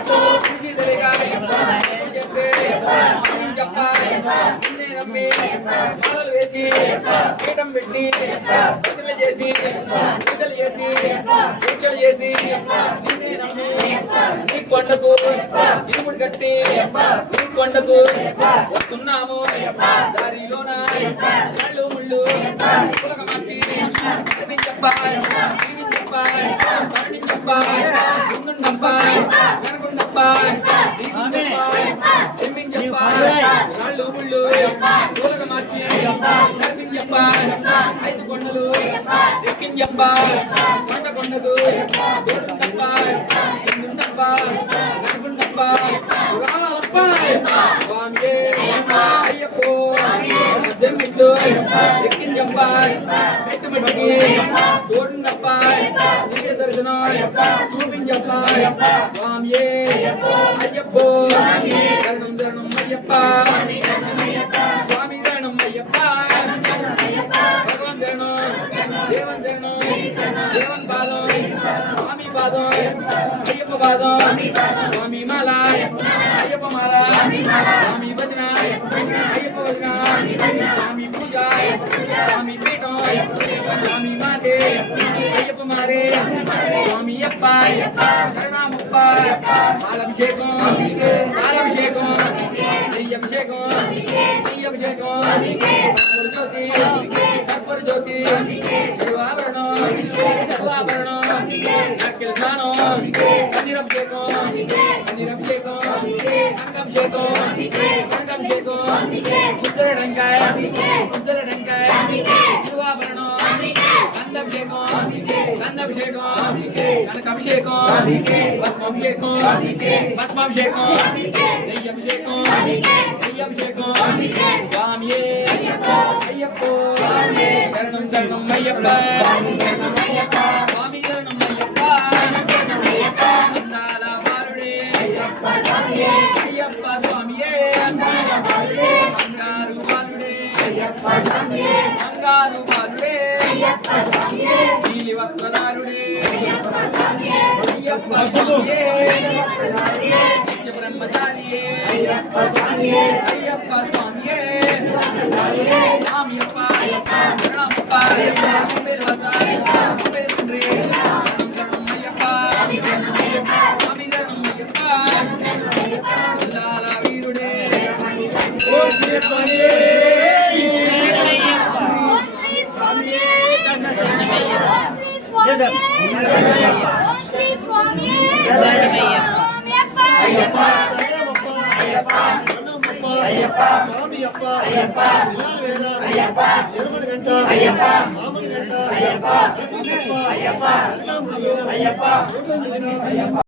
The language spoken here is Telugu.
తీసి తెలియగా చేస్తే చెప్పాలి నిన్నే నమ్మి మాలలు వేసి పీఠం పెట్టి పూజలు చేసి పూజలు చేసి నిన్నే నమ్మి నీ కొండకు ఇరుముడు కట్టి నీ కొండకు వస్తున్నాము దారిలోన కళ్ళు ముళ్ళు పులక మంచి చెప్పాలి మార్చి ఐదు కొండలు ఎక్కించప్ప కొండకు అయ్యప్పో జమ్మిట్లు ఎక్కించప్ప మెట్టు మట్టికి తోడుండప్ప నిజ దర్శనం చూపించప్ప స్వామియే అయ్యప్పో శరణం శరణం అయ్యప్ప స్వామి శరణం అయ్యప్ప భగవాన్ శరణం దేవన్ శరణం దేవన్ పాదం స్వామి పాదం అయ్యప్ప పాదం స్వామి మాల అయ్యప్ప మాల స్వామి భజన అయ్యప్ప భజన స్వామి పూజ స్వామి పీఠం స్వామి మారే అయ్యప్ప మారే స్వామి అప్ప శరణమప్ప పాలాభిషేకం పాలాభిషేకం నెయ్యభిషేకం నెయ్యభిషేకం కర్పూర జ్యోతి శివాభరణం శివాభరణం నాట్య స్నానం పన్నీరభిషేకం పన్నీరభిషేకం అంగాభిషేకం అంగాభిషేకం ముద్దల టెంకాయ శివాభరణం గంధాభిషేకం కనకాభిషేకం భస్మాభిషేకం నెయ్యభిషేకం స్వామియే అయ్యప్పో శరణం శరణం అయ్యప్ప స్వామి శరణం అయ్యప్ప అందాల బాలుడే అయ్యప్ప స్వామియే బంగారు బాలుడే బంగారు బాలుడే నీలి వస్త్రధారుడే అయ్యప్ప స్వామియే నిత్య బ్రహ్మచారియే అయ్యప్ప స్వామియే స్వామియప్ప శరణమప్ప బెల్వసాయ బెల్ంద్రే శరణం అయ్యప్ప స్వామి శరణం అయ్యప్ప లాల వీరుడే ఓ స్వామియే అయ్యప్ప